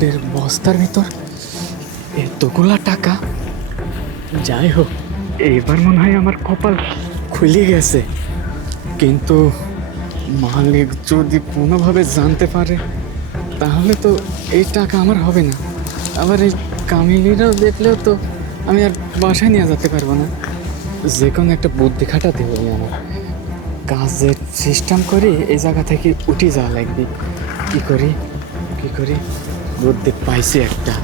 ঝুটের বস্তার ভিতর এতগুলা টাকা। যাই হোক, এবার মনে হয় আমার কপাল খুলে গেছে। কিন্তু মালিক যদি কোনোভাবে জানতে পারে তাহলে তো এই টাকা আমার হবে না। আবার এই কামিনীরাও দেখলেও তো আমি আর বাসায় নিয়ে যেতে পারবো না। যে কোনো একটা বুদ্ধি খাটাতে হবে আমার। কাজের সিস্টেম করে এই জায়গা থেকে উঠে যাওয়া লাগবে। কি করি বুদ্ধি পাইছি একটা।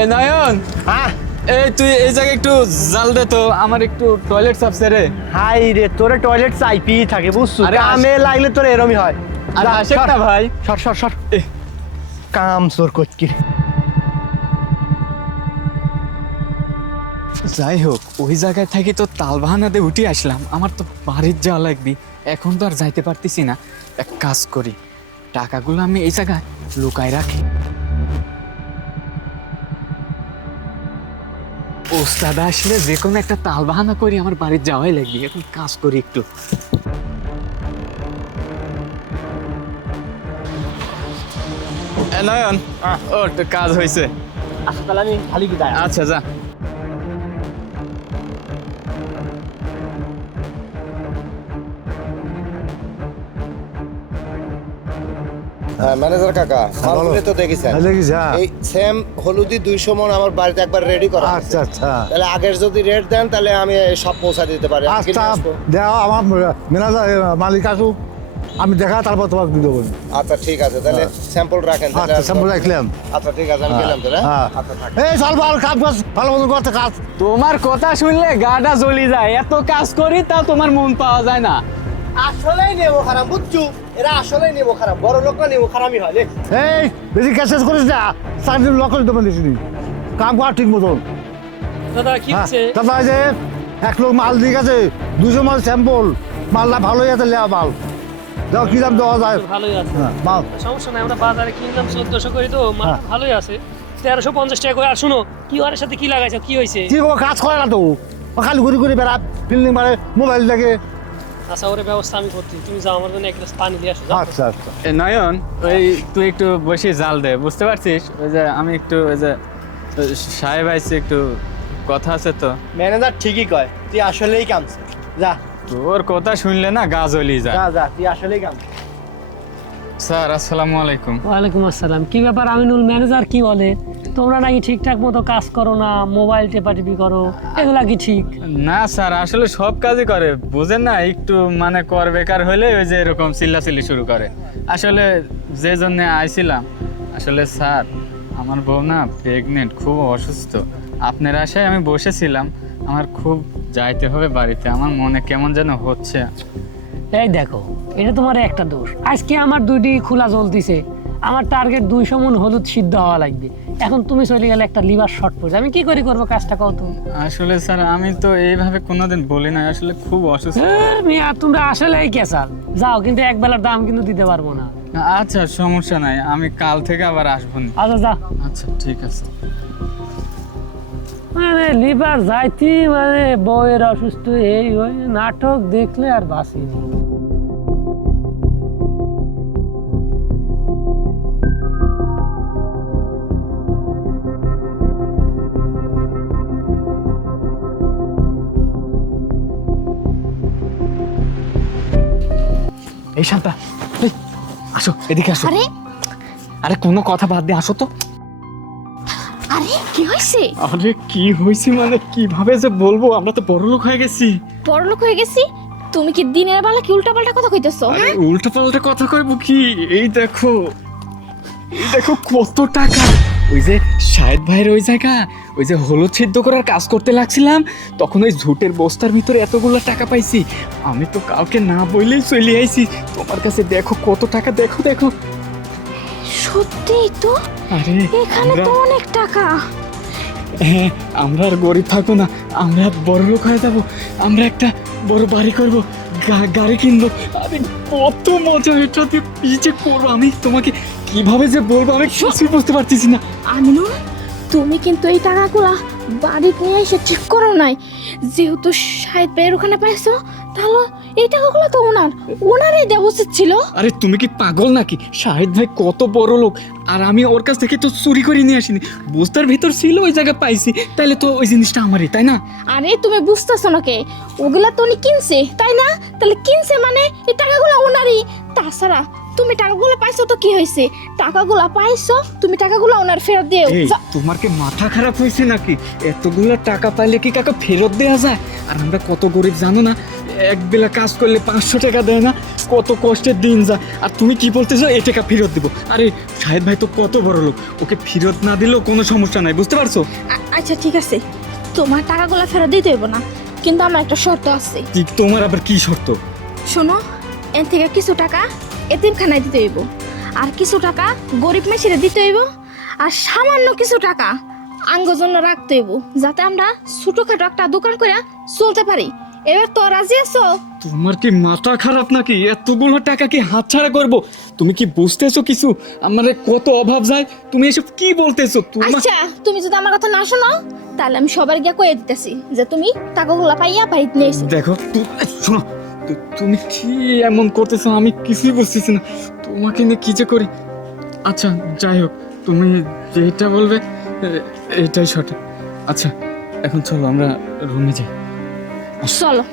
এ নয়ন, হ্যাঁ এই তুই এই জায়গায় একটু জাল দে তো, আমার একটু টয়লেট সাফছে রে। হাই রে, তোরে টয়লেট চাইপি থাকে বুঝছো, আরে কামে লাগলে তোর এরমই হয়। আরে যা, আসে সর, না ভাই। সর সর সর কাম চোর করছি। যাই হোক, ওই জায়গায় থেকে তো তালবাহানাতে উঠে আসলাম, আমার তো বাড়ির যাওয়া লাগবে। এখন তো আর যাইতে পারতেছি না। এক কাজ করি, টাকাগুলো আমি এই জায়গায় লুকায় রাখি। ওস্তাদ আসলে যে কোনো একটা তালবাহানা করি আমার বাড়ির যাওয়াই লাগবে। এখন কাজ করি একটু। নয়ন, ও কাজ হয়েছে। আচ্ছা তাহলে আমি খালি কি দাঁড়া। আচ্ছা যা। ম্যানেজার কাকা, মালগুলো তো দেখেছেন। দেখিস, হ্যাঁ। এই সেম হলুদি 200 মন আমার বাড়িতে একবার রেডি করা আছে। আচ্ছা আচ্ছা তাহলে আগের যদি রেট দেন তাহলে আমি সব পৌঁছা দিতে পারি। আমি কিনে আচ্ছা আসবো। দেওয়া আমার ম্যানেজার মালিক আসুক, আমি দেখা তারপর তোমাকে দিয়ে দেবো। আচ্ছা ঠিক আছে, তাহলে স্যাম্পল রাখেন তাহলে। আচ্ছা স্যাম্পল রাখলাম। আচ্ছা ঠিক আছে, আমি গেলাম তাহলে। হ্যাঁ আচ্ছা থাক। এই চল বল, কাজ বাজ ভালো মতো করতে কাজ। তোমার কথা শুনলে গাটা জ্বলি যায়। এত কাজ করি তা তোমার মন পাওয়া যায় না। আসলেই নেবো খারাপ বুঝছো, এরা আসলেই নেবো খারাপ, বড় লোক না নেবো খারাপই হয় রে। এই বেশি ক্যাশ করিস না, 4 দিন লক্ষ দিতে পারিস নি। কাম কর ঠিক মতন। দাদা কি হচ্ছে? দাদা এই যে 1 লোক মাল দিয়ে গেছে, 200 মাল স্যাম্পল, মালটা ভালোই আছে, লেয়া মাল দাও, কি দাম দেওয়া যায়? ভালোই আছে, হ্যাঁ মাল। সমস্যা নাই, আমরা বাজারে কিনলাম 1400 করে, তো মাল হ্যাঁ। ভালোই আছে। 1350 টাকা করে। আর শুনো, কি ওর সাথে কি লাগাইছো, কি হয়েছে? কি করবো, কাজ করে না তো, ও খালি ঘুরি ঘুরি বেড়া, ফিল্ডিং মারে, মোবাইল দেখে। আচ্ছা, ওর ব্যবস্থা আমি করছি, তুমি যাও আমার জন্য এক গ্লাস পানি দিয়ে আসো, যাও। আচ্ছা আচ্ছা এ নয়ন, ওই তুই একটু বসে জাল দে, বুঝতে পারছিস? ওই যে আমি একটু ওই যে সাহেব আইছে, একটু কথা আছে তো। ম্যানেজার ঠিকই কয়, তুই আসলেই কামছে। যা তোর কথা শুনলে না গা জ্বলি যায়। যা যা, তুই আসলেই কামছে। স্যার আসসালামু আলাইকুম। ওয়ালাইকুম আসসালাম। কি ব্যাপার আমিনুল, ম্যানেজার কি বলে? তোমরা নাকি ঠিকঠাক মতো কাজ করো না, মোবাইল টেপাটিপি করো, এগুলা কি ঠিক? না স্যার, আসলে সব কাজই করে, বুঝেন না, একটু মানে কর বেকার হলে ওই যে এরকম চিল্লাচিল্লি শুরু করে। আসলে যে জন্য আইছিলাম, আসলে স্যার আমার বউ না প্রেগনেন্ট, খুব অসুস্থ। আপনার আশায় আমি বসেছিলাম, আমার খুব যাইতে হবে বাড়িতে। আমার মনে কেমন যেন হচ্ছে। এই দেখো, এটা তোমার একটা দোষ। আজকে আমার 2টি খোলা জ্বলতিছে, আমার টার্গেট 200 মণ হলুদ সিদ্ধ হওয়া লাগবে। এখন তুমি চলে গেলে একটা লিভার শর্ট পড়ছে, আমি কি করবো কাজটা, কও তুমি। আসলে স্যার আমি তো এইভাবে কোনোদিন বলি না, আসলে খুব অসুস্থ। মিয়া তোমরা আসলেই কেসাল। যাও, কিন্তু এক বেলার দাম কিন্তু দিতে পারবো না। আচ্ছা সমস্যা নাই, আমি কাল থেকে আবার আসবো না। আচ্ছা যা। আচ্ছা ঠিক আছে। মানে লিভার যাইতি, মানে বউয়ের অসুস্থ, এই ওই নাটক দেখলে আর বাঁচিনি। এই শান্তা, এই আসো এদিকে আসো। আরে আরে কোনো কথা বাদ দিয়ে আসো তো। আরে কি হয়েছে? আরে কি হয়েছে মানে কিভাবে যে বলবো, আমরা তো বড়লোক হয়ে গেছি। বড়লোক হয়ে গেছি? তুমি কি দিনের বেলা কি উল্টাপাল্টা কথা কইতেছো? আরে হ্যাঁ, উল্টো পাল্টা কথা কইবো কি? এই দেখো, এই দেখো কত টাকা। ওই যে শাহেদ ভাইয়ের ওই জায়গা, ওই যে হলুদ সিদ্ধ করার কাজ করতে লাগছিলাম, তখন ওই ঝুটের বস্তার ভিতরে এতগুলো টাকা পাইছি। আমি তো কাউকে না বললেই চলে আইছি তোমার কাছে। দেখো কত টাকা, দেখো দেখো। সত্যিই তো, আরে এখানে তো অনেক টাকা। হ্যাঁ, আমরা আর গরিব থাকবো না, আমরা বড় লোক হয়ে যাবো। আমরা একটা বড় বাড়ি করবো, গাড়ি কিনবো। আরে কত মজা, এটা দিয়ে কি যে করবো আমি তোমাকে কিভাবে যে বলবো, আমি কিছুই বুঝতে পারতেছি না। আমিনুল, তুমি কিন্তু এই টাকাগুলা বাড়িতে নিয়ে এসে ঠিক করো নাই। যেহেতু সাহেদ ভাইয়ের ওখানে পাইছো, তাহলে এই টাকাগুলো তো ওনারই দেওয়া উচিত ছিল। আরে তুমি কি পাগল নাকি? শাহিদ ভাই কত বড় লোক, আর আমি ওর কাছ থেকে তো চুরি করে নিয়ে আসিনি, বস্তার ভিতর ছিল ওই জায়গায় পাইছি, তাহলে তো ওই জিনিসটা আমারই, তাই না? আরে তুমি বুঝতেছো না কে, ওগুলা তো উনি কিনছে তাই না? তাহলে কিনছে মানে এই টাকাগুলো ওনারই। তাছাড়া তুমি টাকাগুলো পাইছো তো কি হয়েছে, টাকাগুলো পাইছো, তুমি টাকাগুলো ওনার ফেরত দিও। এই তোমার কি মাথা খারাপ হয়েছে নাকি? এতগুলো টাকা পাইলে কি কাকা ফেরত দেওয়া যায়? আর আমরা কত গরিব জানো না, এক বেলা কাজ করলে 500 টাকা দেয় না, কত কষ্টের দিন যায়, আর তুমি কি বলতেছো এই টাকা ফেরত দেবো? আরে শাহেদ ভাই তো কত বড় লোক, ওকে ফেরত না দিলেও কোনো সমস্যা নাই, বুঝতে পারছো? আচ্ছা ঠিক আছে, তোমার টাকাগুলো ফেরত দিতে হইব না, কিন্তু আমার একটা শর্ত আছে। তোমার আবার কি শর্ত? শোনো, এর থেকে কিছু টাকা এতিমখানায় দিতে হইব, আর কিছু টাকা গরিব মেশিনে দিতে হইব, আর সামান্য কিছু টাকা আঙ্গর জন্য রাখতে হইব, যাতে আমরা ছোটখাটো একটা দোকান করে চলতে পারি। এবার তো রাজি আছো? তোমার কি মাথা খারাপ নাকি? এতগুলো টাকা কি হাতছাড়া করব? তুমি কি বুঝতেছো কিছু? আমার কত অভাব যায়, তুমি এসব কি বলতেছো? তোমার আচ্ছা, তুমি যদি আমার কথা না শোনো, তাহলে আমি সবার গিয়ে কয়ে দিতেছি যে তুমি টাকাগুলো পাইয়া বাড়িতে নিয়ে এসো। দেখো শোনো, তুমি কি এমন করতেছো, আমি কিছুই বুঝতেছি না, তোমাকে নিয়ে কি যে করি। আচ্ছা যাই হোক, তুমি যেটা বলবে এটাই সঠিক। আচ্ছা এখন চলো আমরা রুমে যাই। চলো।